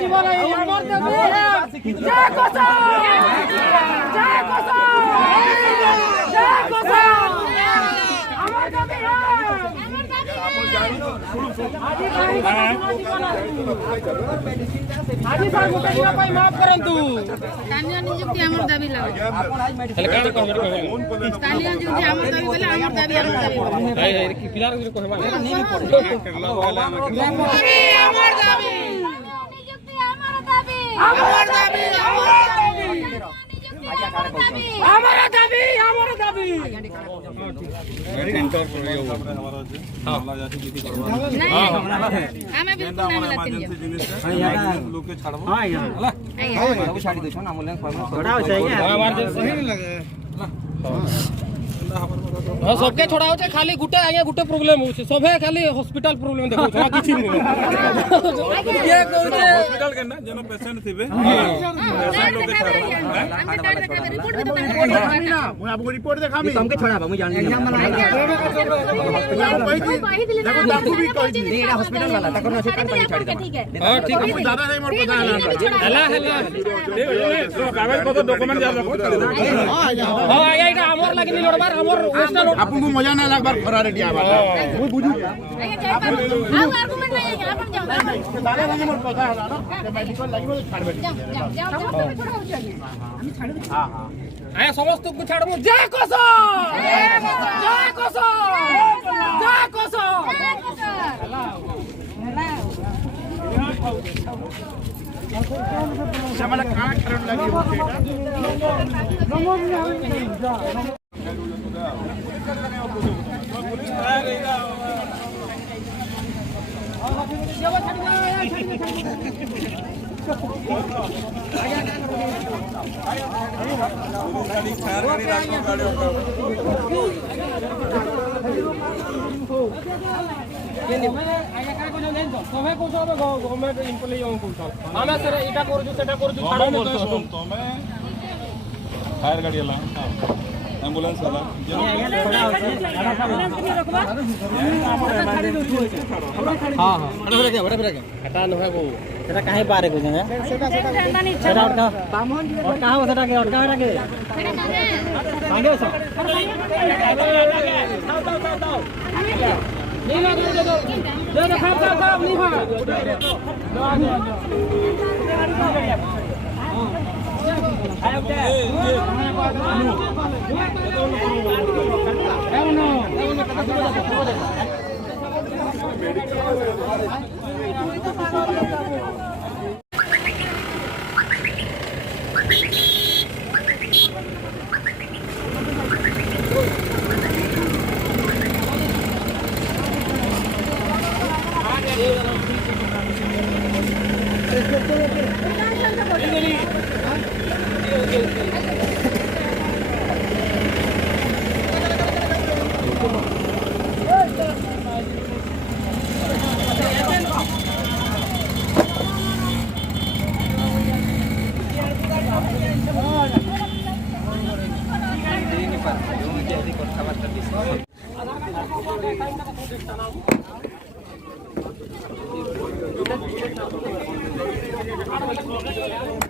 जीव नहीं हमर देवी जय कोसा जय कोसा जय कोसा हमर देवी आदि साल गोटे दिन पाई माफ करंतु स्थानीय नियुक्ति हमर दाबी लाग हेले काटा कर स्थानीय नियुक्ति हमर दाबी बोले हमर दाबी ए पिलार को कहबा हमर दाबी हमर दाबी नियुक्ति हमर दाबी हमर दाबी हमर दाबी हमर दाबी एंटर कर लियो हां हमें बिल्कुल नहीं लगती लोग के छाड़बो हां हला सब छाड़ी दे छन एम्बुलेंस पर छोड़ा हो चाहिए इमरजेंसी नहीं लगे हां सबके छोड़ा हो छै खाली गुटे आगे गुटे प्रॉब्लम हो छै सबे खाली हॉस्पिटल प्रॉब्लम देखो छै किछि नहीं ये कहू छै हॉस्पिटल के ना जनो पेशेंट थिबे लोग के छाड़बो रिपोर्ट भी तो मैं आपको रिपोर्ट देखामी तुमके छोड़ा हम जान नहीं देखो डाकू भी कह दी नहीं हॉस्पिटल वाला तक ना छेकन पर छाड़ी ठीक है हां ठीक है ज्यादा नहीं मोर पता हला हला कागज पत्र डॉक्यूमेंट जा रखो हां आया इटा हमर लागि नि लड़बार हमर वेस्टर्न आपको मजा ना लागबार खरा रेडी आबा वो बुझू आर्गुमेंट नहीं है अपन जाओ दादा नहीं मोर पता है ना मेडिकल লাগিব छाड़बे जाओ हम छाड़ दे हां हां आया समस्त को छाड़मु जय कोसा जय कोसा जय कोसा हमरा कान करन लागि हो गवर्नमेंट एम्प्लॉय आमे सर इटा करजु सेटा करजु छाड़ो बोलतो तमे फायर गाड़ी वाला एम्बुलेंस वाला हां हां बड़ा बड़ा हटा न है वो सेटा काहे पारे को जने सेटा और बामन और कहां सेटा के और कहां के आगे सो नहीं ना दे खा नहीं खा